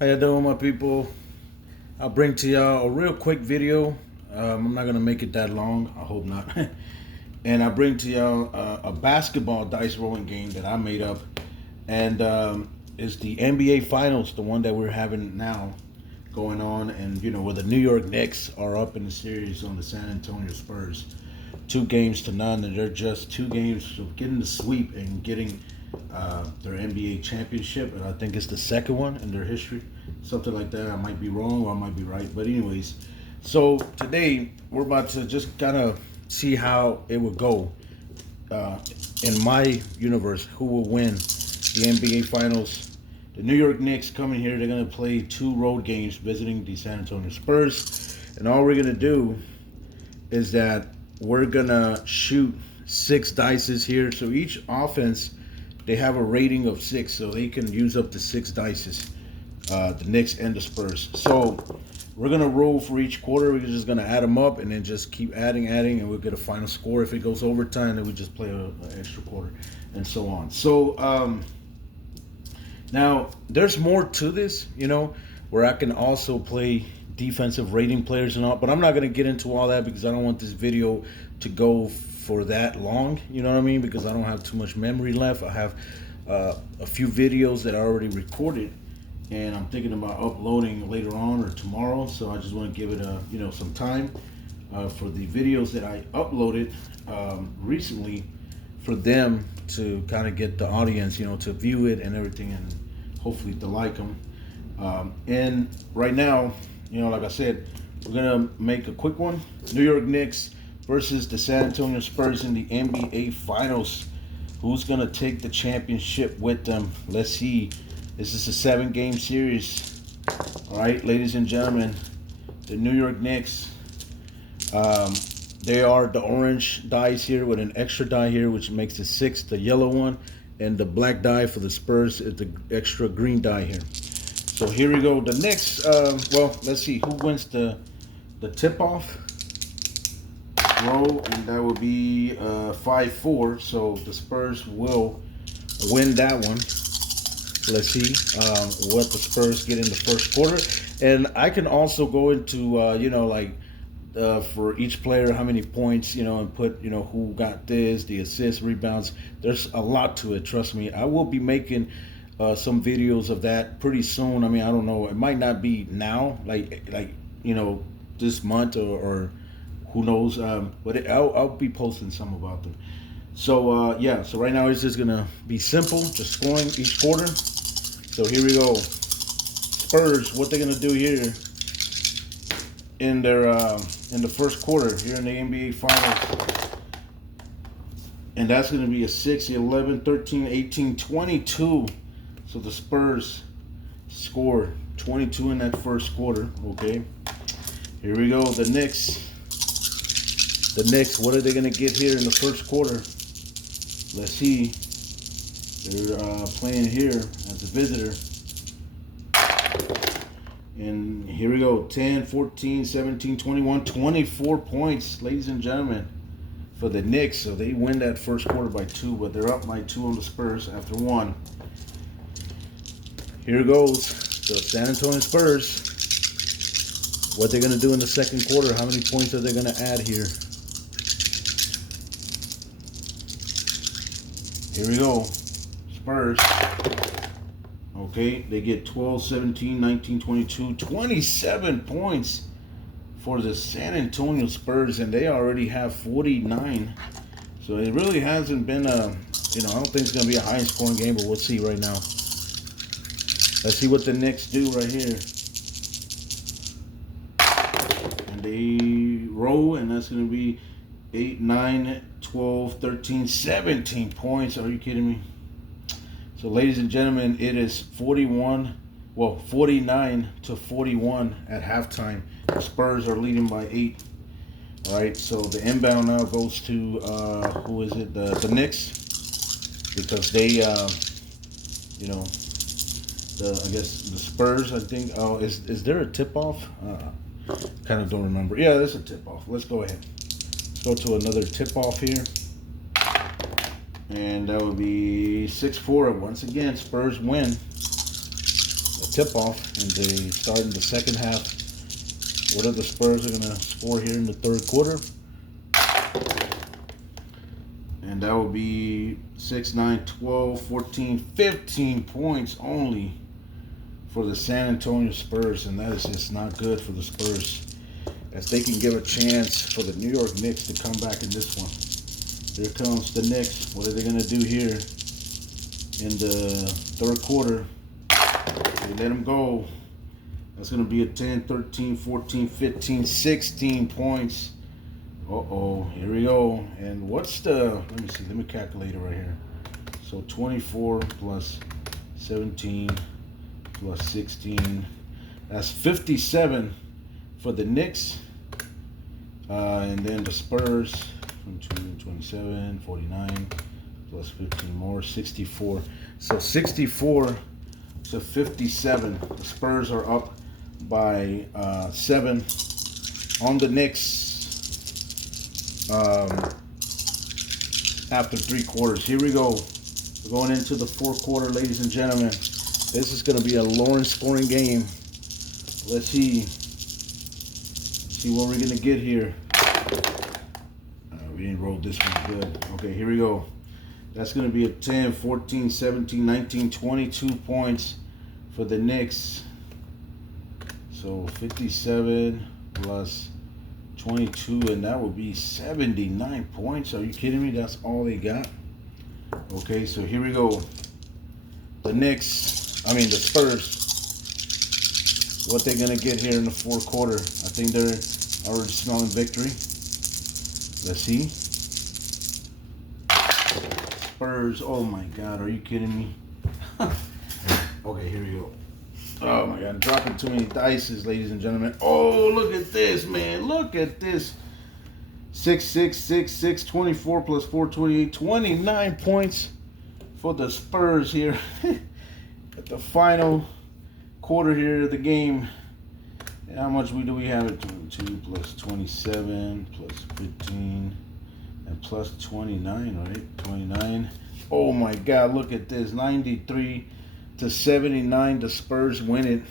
How you doing, my people? I'll bring to y'all a real quick video. I'm not gonna make it that long. I hope not. And I bring to y'all a basketball dice rolling game that I made up, and it's the NBA Finals, the one that we're having now, going on, and where the New York Knicks are up in the series on the San Antonio Spurs, 2 games to none, and they're just 2 games of getting the sweep and getting their NBA championship, and I think it's the second one in their history, something like that. I might be wrong or I might be right, but anyways, so today we're about to just kind of see how it would go uh, in my universe. Who will win the NBA Finals? The New York Knicks coming here. They're gonna play 2 road games, visiting the San Antonio Spurs, and all we're gonna do is that we're gonna shoot 6 dices here. So each offense, they have a rating of 6, so they can use up to 6 dices. The Knicks and the Spurs. So we're gonna roll for each quarter. We're just gonna add them up and then just keep adding, and we'll get a final score. If it goes overtime, then we just play an extra quarter, and so on. So now there's more to this, where I can also play defensive rating players and all. But I'm not gonna get into all that because I don't want this video to go for that long. You know what I mean? Because I don't have too much memory left. I have a few videos that I already recorded, and I'm thinking about uploading later on or tomorrow. So I just want to give it some time for the videos that I uploaded recently, for them to kind of get the audience, to view it and everything, and hopefully to like them. And right now, like I said, we're gonna make a quick one. New York Knicks versus the San Antonio Spurs in the NBA Finals. Who's gonna take the championship with them? Let's see. This is a 7-game series. All right, ladies and gentlemen, the New York Knicks. They are the orange dice here with an extra die here, which makes it 6. The yellow one, and the black die for the Spurs is the extra green die here. So here we go. The Knicks. Well, let's see who wins the tip off roll, and that will be 5-4. So the Spurs will win that one. Let's see what the Spurs get in the first quarter, and I can also go into for each player how many points, and put who got this, the assists, rebounds. There's a lot to it. Trust me. I will be making some videos of that pretty soon. I mean, I don't know. It might not be now, like this month or who knows. But I'll be posting some about them. So yeah. So right now it's just gonna be simple, just scoring each quarter. So here we go. Spurs, what they're gonna do here in their in the first quarter here in the NBA Finals. And that's gonna be a 6, 11, 13, 18, 22. So the Spurs score 22 in that first quarter. Okay. Here we go. The Knicks. The Knicks, what are they gonna get here in the first quarter? Let's see. They're playing here as a visitor. And here we go. 10, 14, 17, 21, 24 points, ladies and gentlemen, for the Knicks. So they win that first quarter by 2, but they're up by 2 on the Spurs after 1. Here goes the San Antonio Spurs. What they're going to do in the second quarter. How many points are they going to add here? Here we go. Spurs. Okay, they get 12, 17, 19, 22, 27 points for the San Antonio Spurs, and they already have 49. So it really hasn't been I don't think it's going to be a high-scoring game, but we'll see right now. Let's see what the Knicks do right here. And they roll, and that's going to be 8, 9, 12, 13, 17 points. Are you kidding me? So, ladies and gentlemen, it is 49 to 41 at halftime. The Spurs are leading by 8. All right, so the inbound now goes to, who is it? The Knicks, because they, I guess the Spurs, I think. Oh, is there a tip-off? Kind of don't remember. Yeah, there's a tip-off. Let's go ahead. Let's go to another tip-off here. And that would be 6-4. Once again, Spurs win. Let's tip-off, and they start in the second half. What are the Spurs are going to score here in the third quarter? And that will be 6, 9, 12, 14, 15 points only for the San Antonio Spurs. And that is just not good for the Spurs, as they can give a chance for the New York Knicks to come back in this one. Here comes the Knicks. What are they going to do here in the third quarter? They let them go. That's going to be a 10, 13, 14, 15, 16 points. Uh-oh, here we go. And what's the, let me see, let me calculate it right here. So 24 plus 17 plus 16. That's 57 for the Knicks. And then the Spurs, 27, 49 plus 15 more, 64. So 64 to 57. The Spurs are up by 7 on the Knicks. After 3 quarters. Here we go. We're going into the fourth quarter, ladies and gentlemen. This is going to be a Lawrence scoring game. Let's see what we're going to get here. We didn't roll this one good. Okay, here we go. That's going to be a 10, 14, 17, 19, 22 points for the Knicks. So 57 plus 22, and that would be 79 points. Are you kidding me? That's all they got. Okay, so here we go. The Spurs. What they're gonna get here in the fourth quarter? I think they're already smelling victory. Let's see. Spurs. Oh my God, are you kidding me? Okay, here we go. Oh my God, dropping too many dices, ladies and gentlemen. Oh, look at this, man. Look at this. 6, 6, 6, 6, 24 plus 4, 28, 29 points for the Spurs here at the final quarter here of the game. And how much do we have it? 22 plus 27 plus 15 and plus 29, right? 29. Oh my God, look at this. 93 to 79, the Spurs win it.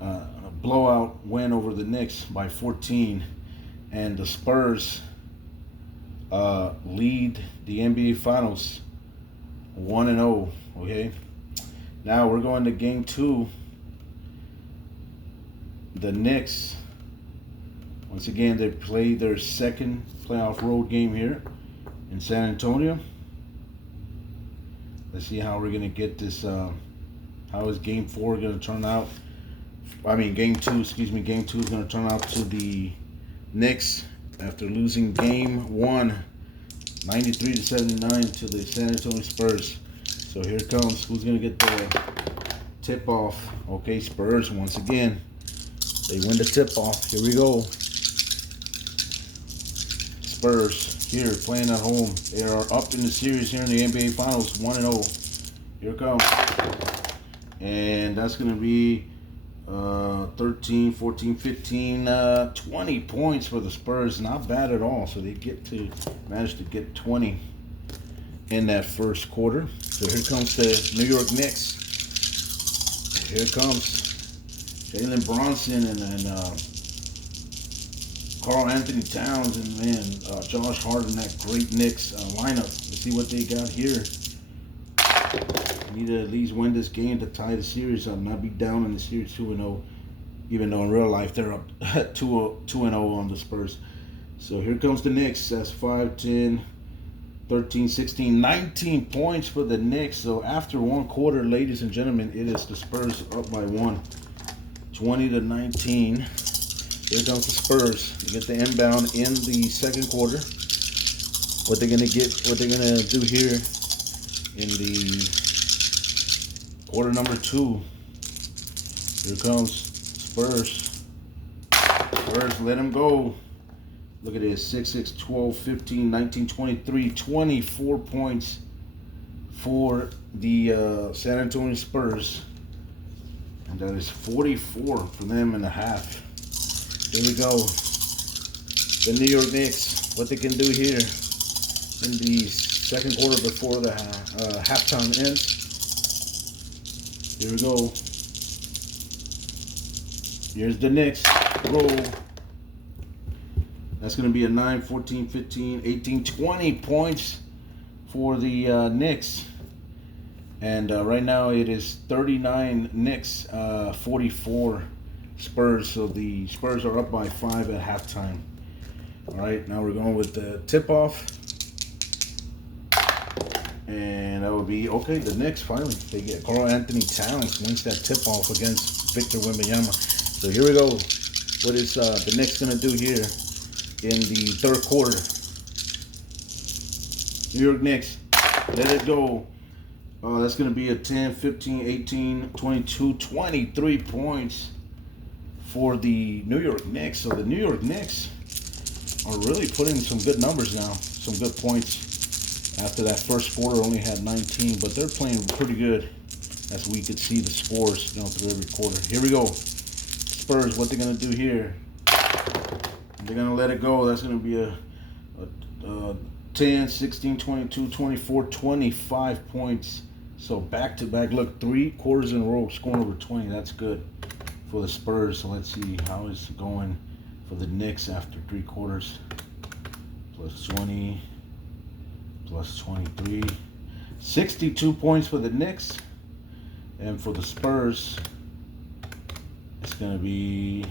A blowout win over the Knicks by 14. And the Spurs lead the NBA Finals 1-0. Okay. Now we're going to game 2. The Knicks, once again, they played their second playoff road game here in San Antonio. Let's see how we're going to get this. How is game 4 going to turn out? Game 2 is going to turn out to the Knicks after losing game 1, 93 to 79 to the San Antonio Spurs. So here it comes. Who's going to get the tip off? Okay, Spurs once again. They win the tip off. Here we go. Spurs here playing at home. They are up in the series here in the NBA Finals 1-0. Here it comes. And that's going to be 13, 14, 15, 20 points for the Spurs. Not bad at all. So they manage to get 20 in that first quarter. So here comes the New York Knicks. Here it comes. Jalen Bronson and Karl Anthony Towns and Josh Hart and that great Knicks lineup. Let's see what they got here. Need to at least win this game to tie the series up, not be down in the series 2-0, even though in real life they're up 2-0 on the Spurs. So here comes the Knicks. That's 5, 10, 13, 16, 19 points for the Knicks. So after one quarter, ladies and gentlemen, it is the Spurs up by 1, 20 to 19. Here comes the Spurs. They get the inbound in the second quarter. What they're gonna do here in the quarter number 2. Here comes Spurs. Spurs, let them go. Look at this. 6, 6, 12, 15, 19, 23, 24 points for the San Antonio Spurs. And that is 44 for them in a half. Here we go. The New York Knicks, what they can do here in the second quarter before the halftime ends. Here we go. Here's the Knicks. Roll. That's going to be a 9, 14, 15, 18, 20 points for the Knicks. And right now it is 39 Knicks, 44 Spurs. So the Spurs are up by 5 at halftime. All right, now we're going with the tip-off. And that would be, okay, the Knicks finally. They get Karl Anthony Towns wins that tip-off against Victor Wembanyama. So here we go. What is the Knicks going to do here in the third quarter? New York Knicks, let it go. That's going to be a 10, 15, 18, 22, 23 points for the New York Knicks. So the New York Knicks are really putting some good numbers now, some good points. After that first quarter, only had 19, but they're playing pretty good, as we could see the scores, through every quarter. Here we go. Spurs, what they're gonna do here? They're gonna let it go. That's gonna be a 10, 16, 22, 24, 25 points. So back to back. Look, 3 quarters in a row, scoring over 20. That's good for the Spurs. So let's see how it's going for the Knicks after 3 quarters. Plus 20. Plus 23. 62 points for the Knicks. And for the Spurs, it's going to be,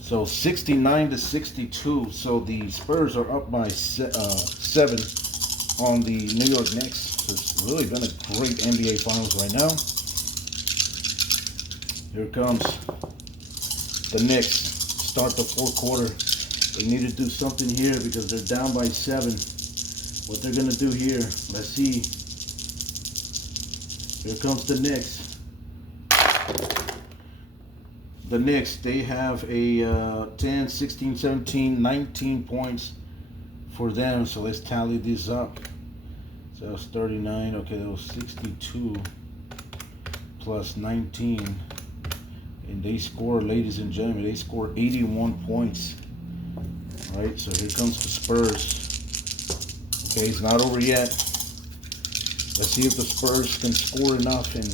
so 69 to 62. So the Spurs are up by 7 on the New York Knicks. So it's really been a great NBA Finals right now. Here it comes. The Knicks start the fourth quarter. They need to do something here because they're down by 7. What they're going to do here, let's see. Here comes the Knicks. The Knicks, they have a 10, 16, 17, 19 points for them. So let's tally these up. So that was 39. Okay, that was 62 plus 19. And they score, ladies and gentlemen, they score 81 points. All right, so here comes the Spurs. Okay, it's not over yet. Let's see if the Spurs can score enough and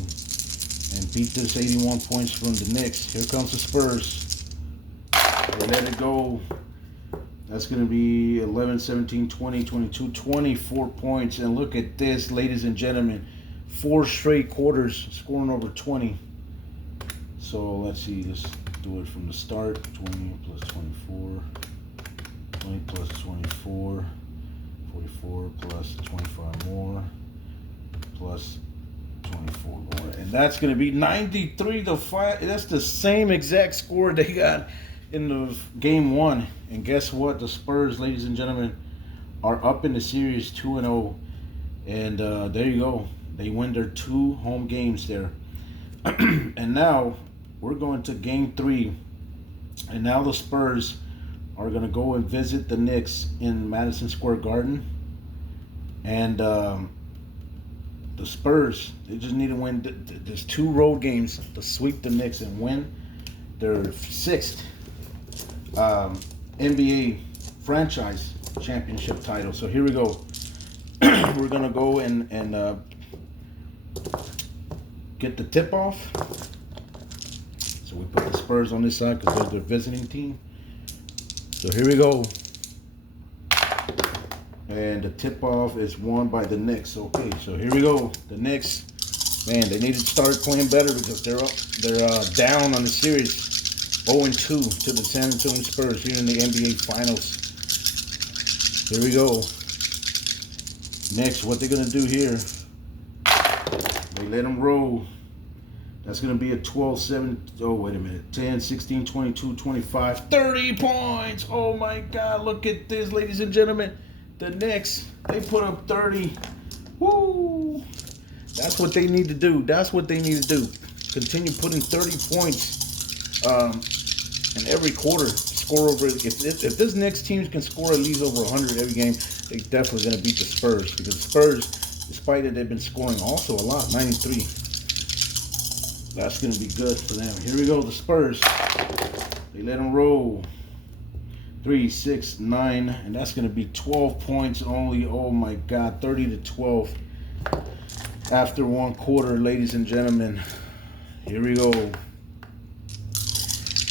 beat this 81 points from the Knicks. Here comes the Spurs. They let it go. That's going to be 11, 17, 20, 22, 24 points. And look at this, ladies and gentlemen. 4 straight quarters scoring over 20. So let's see. Let's do it from the start. 20 plus 24. 20 plus 24. 44 plus 25 more plus 24 more, and that's going to be 93 to 5. That's the same exact score they got in the game 1. And guess what? The Spurs, ladies and gentlemen, are up in the series 2-0, and there you go. They win their 2 home games there. And now we're going to game 3, and now the Spurs are going to go and visit the Knicks in Madison Square Garden. And the Spurs, they just need to win. There's 2 road games to sweep the Knicks and win their 6th NBA franchise championship title. So here we go. We're going to go and get the tip-off. So we put the Spurs on this side because they're their visiting team. So here we go. And the tip-off is won by the Knicks. Okay, so here we go. The Knicks, man, they need to start playing better because they're up. They're down on the series, 0-2 to the San Antonio Spurs here in the NBA Finals. Here we go. Next, what they're gonna do here? They let them roll. That's going to be a 12, 7, oh, wait a minute, 10, 16, 22, 25, 30 points. Oh, my God, look at this, ladies and gentlemen. The Knicks, they put up 30. Woo! That's what they need to do. That's what they need to do. Continue putting 30 points in every quarter. Score over, if this Knicks team can score at least over 100 every game, they're definitely going to beat the Spurs. Because the Spurs, despite it, they've been scoring also a lot, 93. That's going to be good for them. Here we go, the Spurs. They let them roll. 3, 6, 9, and that's going to be 12 points only. Oh, my God, 30 to 12 after 1 quarter, ladies and gentlemen. Here we go.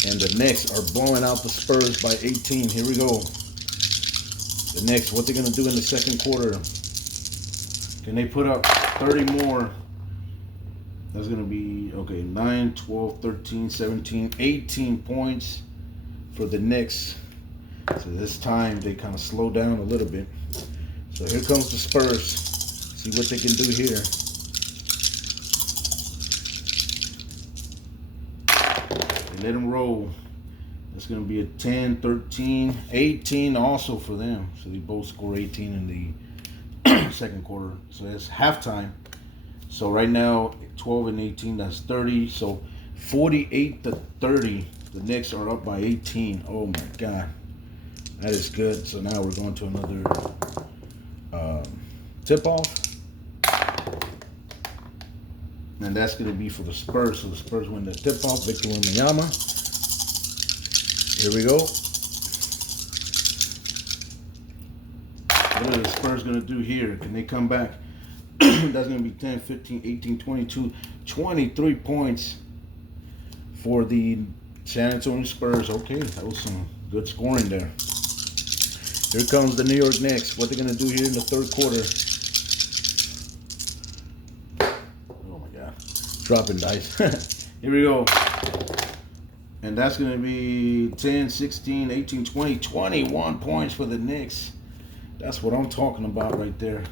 And the Knicks are blowing out the Spurs by 18. Here we go. The Knicks, what they're going to do in the second quarter. Can they put up 30 more? That's going to be, okay, 9, 12, 13, 17, 18 points for the Knicks. So this time they kind of slow down a little bit. So here comes the Spurs. See what they can do here. They let them roll. It's going to be a 10, 13, 18 also for them. So they both score 18 in the second quarter. So that's halftime. So right now, 12 and 18, that's 30. So 48 to 30. The Knicks are up by 18. Oh my God. That is good. So now we're going to another tip-off. And that's going to be for the Spurs. So the Spurs win the tip-off. Victor Wembanyama. Here we go. What are the Spurs going to do here? Can they come back? That's going to be 10, 15, 18, 22, 23 points for the San Antonio Spurs. Okay, that was some good scoring there. Here comes the New York Knicks. What they're going to do here in the third quarter. Oh my God. Dropping dice. Here we go. And that's going to be 10, 16, 18, 20, 21 points for the Knicks. That's what I'm talking about right there.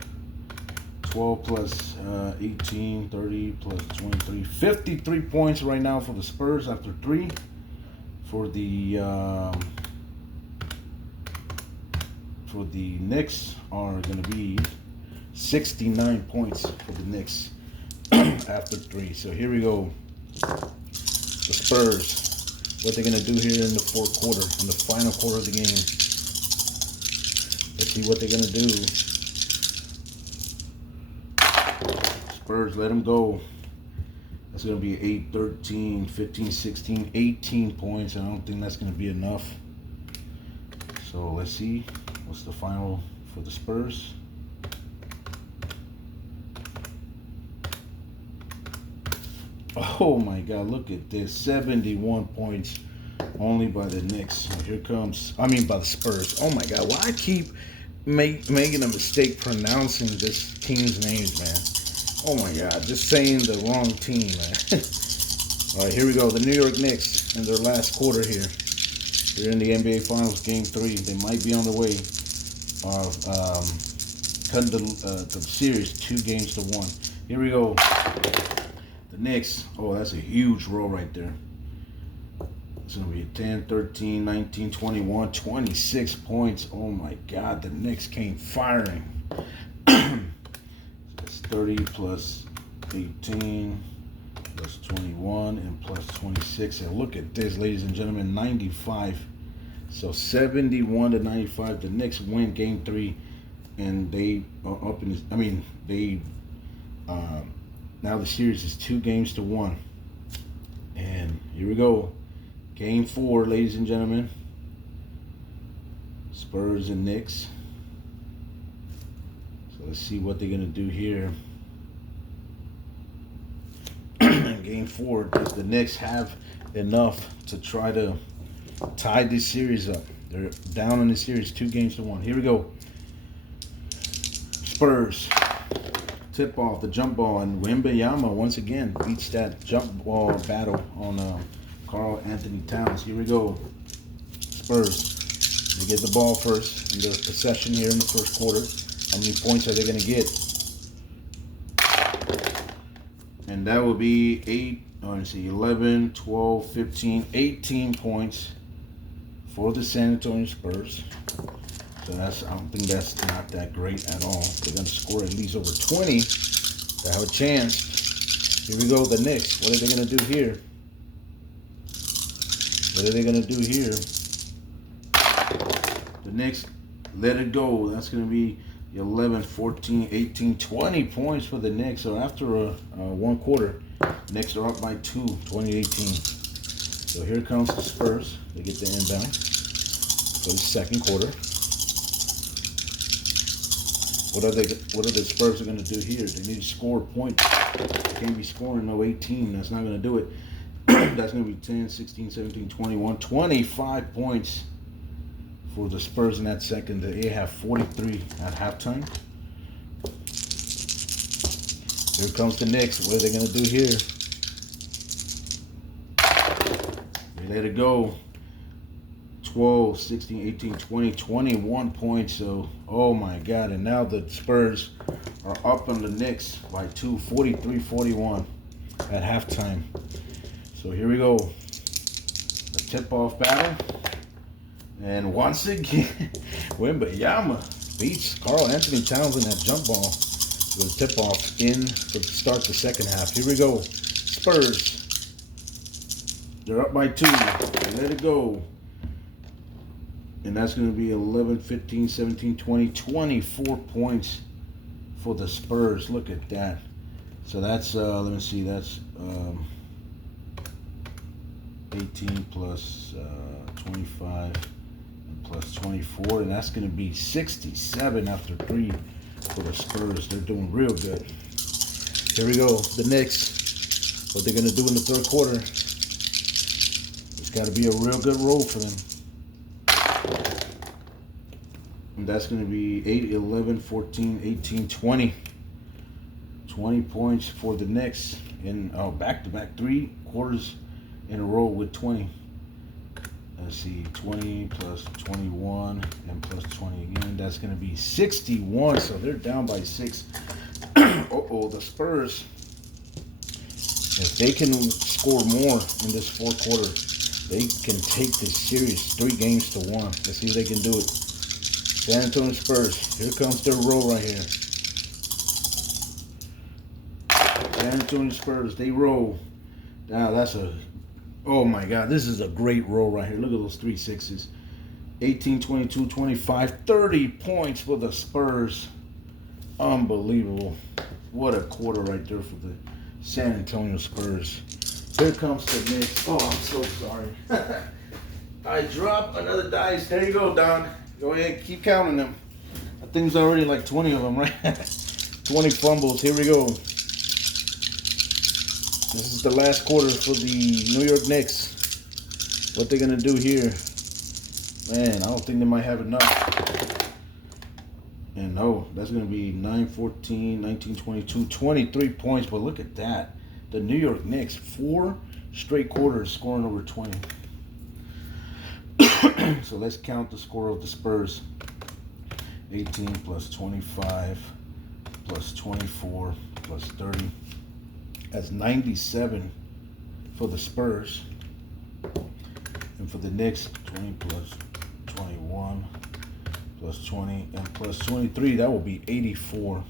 12 plus 18, 30 plus 23. 53 points right now for the Spurs after 3. For the Knicks are going to be 69 points for the Knicks after 3. So here we go. The Spurs. What they're going to do here in the fourth quarter, in the final quarter of the game. Let's see what they're going to do. Spurs, let them go. That's going to be 8, 13, 15, 16, 18 points. I don't think that's going to be enough. So let's see. What's the final for the Spurs? Oh my God, look at this. 71 points only by the Knicks. So here comes, by the Spurs. Oh my God, why I keep making a mistake pronouncing this team's names, man. Oh my God, just saying the wrong team, man. All right, here we go. The New York Knicks in their last quarter here. They're in the NBA Finals, Game 3. They might be on the way of cutting the series 2-1. Here we go. The Knicks, oh, that's a huge roll right there. It's going to be a 10, 13, 19, 21, 26 points. Oh, my God, the Knicks came firing. So that's 30 plus 18 plus 21 and plus 26. And look at this, ladies and gentlemen, 95. So 71 to 95. The Knicks win Game 3, and they are up in this, now the series is 2-1. And here we go. Game 4, ladies and gentlemen. Spurs and Knicks. So let's see what they're going to do here. Game 4, does the Knicks have enough to try to tie this series up? They're down in the series 2-1. Here we go. Spurs. Tip off the jump ball, and Wembanyama once again beats that jump ball battle on Karl Anthony Towns. Here we go. Spurs. They get the ball first in their possession here in the first quarter. How many points are they going to get? And that will be 11, 12, 15, 18 points for the San Antonio Spurs. So I don't think that's not that great at all. They're going to score at least over 20 to have a chance. Here we go, the Knicks. What are they going to do here? What are they going to do here? The Knicks, let it go. That's going to be 11, 14, 18, 20 points for the Knicks. So after one quarter, Knicks are up by 2, 20-18. So here comes the Spurs. They get the inbound for the second quarter. What are the Spurs going to do here? They need to score points. They can't be scoring no 18. That's not going to do it. That's going to be 10, 16, 17, 21, 25 points for the Spurs in that second. They have 43 at halftime. Here comes the Knicks. What are they going to do here? They let it go. 12, 16, 18, 20, 21 points. So, oh my God. And now the Spurs are up on the Knicks by 2, 43-41 at halftime. So here we go. The tip-off battle. And once again, Wembanyama beats Karl Anthony Towns in that jump ball with a tip-off in to start the second half. Here we go. Spurs. They're up by 2. They let it go. And that's going to be 11, 15, 17, 20, 24 points for the Spurs. Look at that. So that's, let me see, that's 18 plus 25 and plus 24. And that's going to be 67 after 3 for the Spurs. They're doing real good. Here we go. The Knicks. What they're going to do in the third quarter. It's got to be a real good roll for them. And that's going to be 8, 11, 14, 18, 20. 20 points for the Knicks in back-to-back 3 quarters in a row with 20. Let's see, 20 plus 21 and plus 20 again. That's going to be 61. So they're down by 6. The Spurs, if they can score more in this fourth quarter, they can take this series 3 games to 1. Let's see if they can do it. San Antonio Spurs. Here comes their roll right here. San Antonio Spurs, they roll. Now that's oh my God, this is a great roll right here. Look at those 3 6s. 18, 22, 25, 30 points for the Spurs. Unbelievable. What a quarter right there for the San Antonio Spurs. Here comes the Knicks. Oh, I'm so sorry. I dropped another dice. There you go, Don. Go ahead, keep counting them. I think there's already like 20 of them, right? 20 fumbles. Here we go. This is the last quarter for the New York Knicks. What they're going to do here. Man, I don't think they might have enough. And no, that's going to be 9, 14, 19, 22, 23 points. But look at that. The New York Knicks, 4 straight quarters scoring over 20. So let's count the score of the Spurs. 18 plus 25 plus 24 plus 30. That's 97 for the Spurs. And for the Knicks, 20 plus 21 plus 20 and plus 23, that will be 84.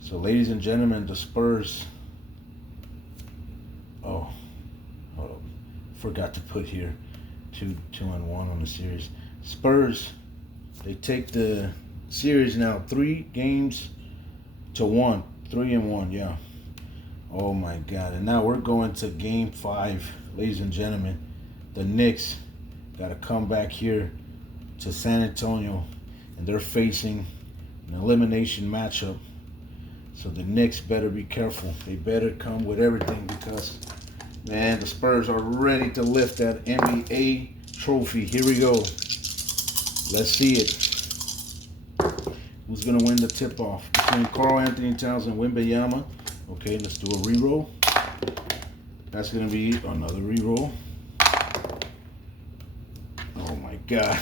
So ladies and gentlemen, the Spurs, hold up, forgot to put here 2-1 on the series. Spurs, they take the series now 3 games to 1. 3-1, yeah. Oh my God. And now we're going to game 5, ladies and gentlemen. The Knicks got to come back here to San Antonio, and they're facing an elimination matchup. So the Knicks better be careful. They better come with everything because, man, the Spurs are ready to lift that NBA trophy. Here we go. Let's see it. Who's going to win the tip-off? Between Karl Anthony Towns and Wembanyama. Okay, let's do a re-roll. That's going to be another re-roll. Oh, my God.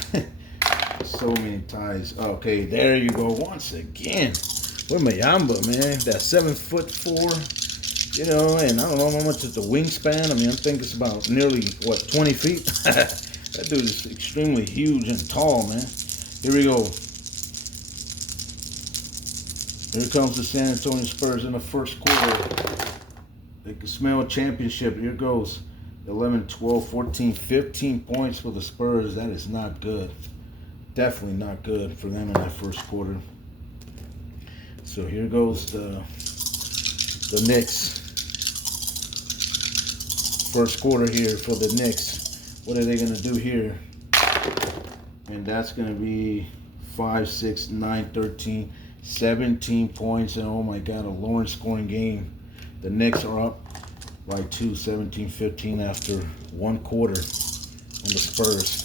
So many ties. Okay, there you go. Once again. Wembanyama, man. That 7'4", you know, and I don't know how much is the wingspan. I mean, I think it's about nearly, 20 feet? That dude is extremely huge and tall, man. Here we go. Here comes the San Antonio Spurs in the first quarter. They can smell a championship. Here goes. 11, 12, 14, 15 points for the Spurs. That is not good. Definitely not good for them in that first quarter. So here goes the Knicks. First quarter here for the Knicks. What are they going to do here? And that's going to be 5, 6, 9, 13, 17 points. And oh my God, a lower scoring game. The Knicks are up by 2, 17-15 after one quarter on the Spurs.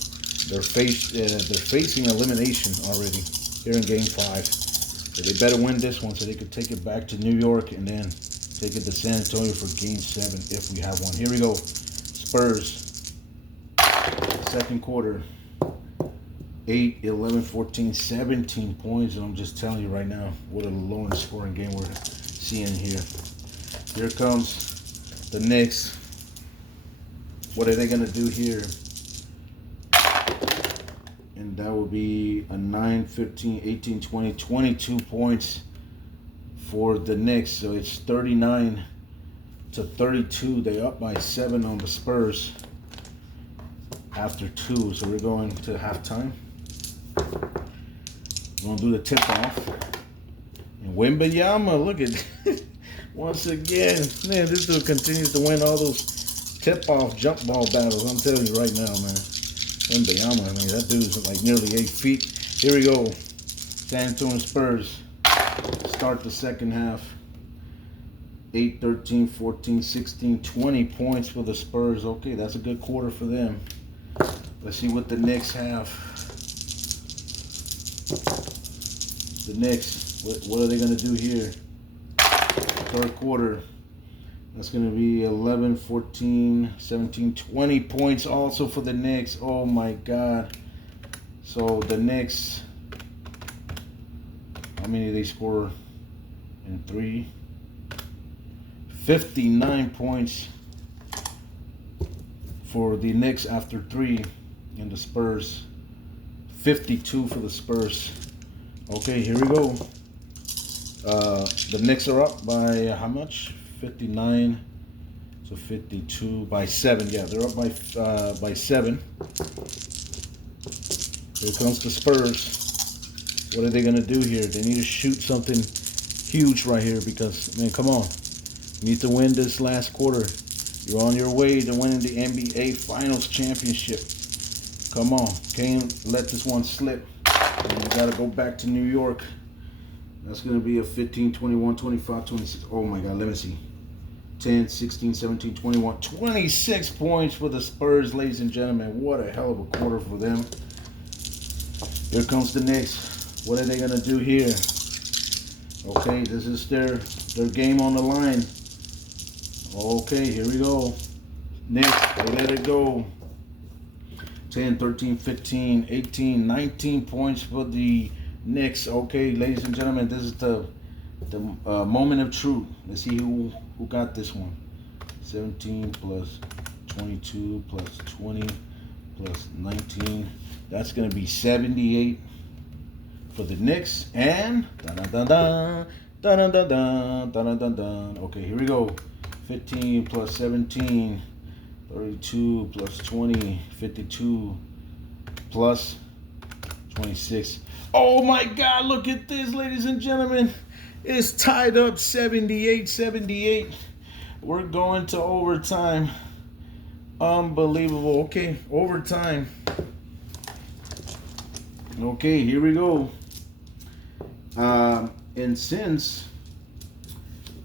They're facing elimination already here in Game 5. So they better win this one so they could take it back to New York and then take it to San Antonio for Game 7 if we have one. Here we go. Spurs, second quarter. 8, 11, 14, 17 points. And I'm just telling you right now, what a low scoring game we're seeing here. Here comes the Knicks. What are they going to do here? And that will be a 9, 15, 18, 20, 22 points for the Knicks. So it's 39-32. They're up by 7 on the Spurs after 2. So we're going to halftime. We're going to do the tip-off. And Wembanyama, look at once again. Man, this dude continues to win all those tip-off jump ball battles. I'm telling you right now, man. Wembanyama, I mean, that dude's like nearly 8 feet. Here we go. San Antonio Spurs start the second half. 8, 13, 14, 16, 20 points for the Spurs. Okay, that's a good quarter for them. Let's see what the Knicks have. The Knicks, what are they going to do here? Third quarter. That's going to be 11, 14, 17, 20 points also for the Knicks. Oh, my God. So, the Knicks, how many did they score in 3? 59 points for the Knicks after 3. And the Spurs, 52 for the Spurs. Okay, here we go. The Knicks are up by how much? 59. So 52 by 7. Yeah, they're up by 7. Here comes the Spurs. What are they going to do here? They need to shoot something huge right here because, man, come on. You need to win this last quarter. You're on your way to winning the NBA Finals Championship. Come on. Can't let this one slip. And you got to go back to New York. That's going to be a 15, 21, 25, 26. Oh, my God. Let me see. 10, 16, 17, 21. 26 points for the Spurs, ladies and gentlemen. What a hell of a quarter for them. Here comes the Knicks. What are they going to do here? Okay, this is their game on the line. Okay, here we go. Knicks, they let it go. 10, 13, 15, 18, 19 points for the Knicks. Okay, ladies and gentlemen, this is the moment of truth. Let's see who got this one. 17 plus 22 plus 20 plus 19. That's going to be 78 for the Knicks. And okay, here we go. 15 plus 17, 32 plus 20, 52 plus 26. Oh my God, look at this, ladies and gentlemen. It's tied up 78-78. We're going to overtime. Unbelievable. Okay, overtime. Okay, here we go. And since,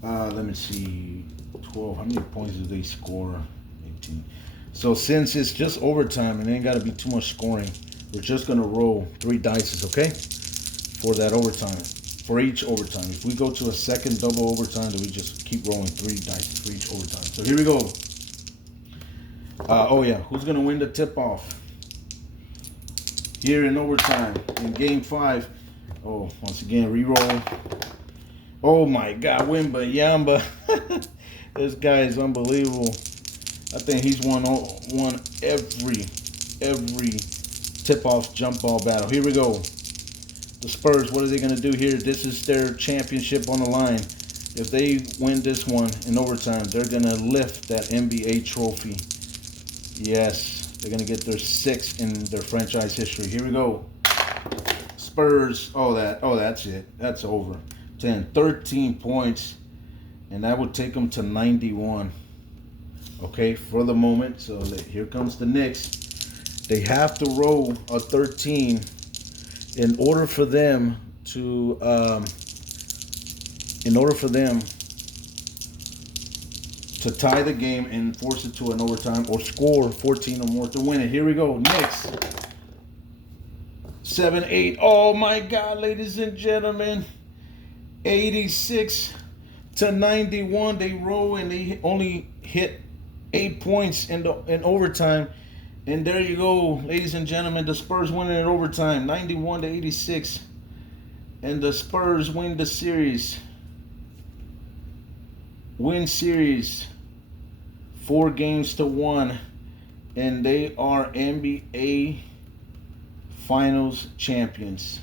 let me see, 12, how many points did they score? 18. So since it's just overtime and ain't got to be too much scoring, we're just going to roll 3 dices, okay? For that overtime, for each overtime. If we go to a second double overtime, then we just keep rolling 3 dice for each overtime. So here we go. Oh yeah, who's going to win the tip-off? Here in overtime, in Game 5. Oh, once again, re-roll. Oh my God, Wembanyama. This guy is unbelievable. I think he's won every tip-off jump ball battle. Here we go. The Spurs, what are they going to do here? This is their championship on the line. If they win this one in overtime, they're going to lift that NBA trophy. Yes, they're going to get their 6th in their franchise history. Here we go. Spurs, that's it. That's over. 10, 13 points, and that would take them to 91. Okay, for the moment. So here comes the Knicks. They have to roll a 13 in order for them to to tie the game and force it to an overtime or score 14 or more to win it. Here we go. Knicks. 7-8. Oh my God, ladies and gentlemen. 86-91. They roll and they only hit 8 points in overtime. And there you go, ladies and gentlemen. The Spurs winning in overtime, 91-86. And the Spurs win the series. Win series 4-1. And they are NBA Finals champions.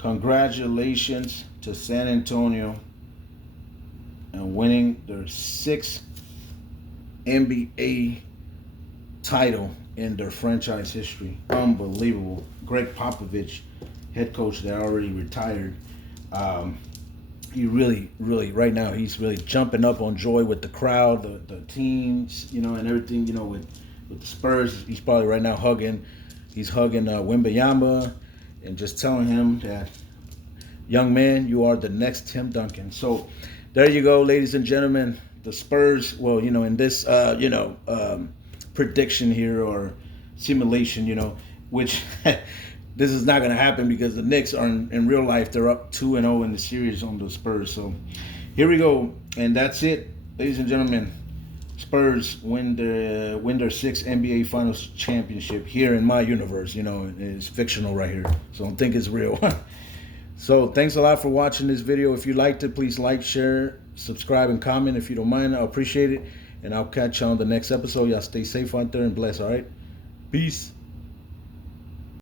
Congratulations to San Antonio and winning their 6th NBA title in their franchise history. Unbelievable. Greg Popovich, head coach that already retired. He really, right now, he's really jumping up on joy with the crowd, the teams, and everything, with the Spurs. He's probably right now hugging Wembanyama and just telling him that, young man, you are the next Tim Duncan. So there you go, ladies and gentlemen. The Spurs, well, in this, prediction here or simulation, which this is not going to happen because the Knicks are in real life. They're up 2-0 in the series on the Spurs. So here we go. And that's it, ladies and gentlemen. Spurs win their 6th NBA Finals championship here in my universe. It's fictional right here, so don't think it's real. So thanks a lot for watching this video. If you liked it, please like, share, subscribe, and comment if you don't mind. I'll appreciate it. And I'll catch you on the next episode. Y'all stay safe out there and blessed, all right? Peace.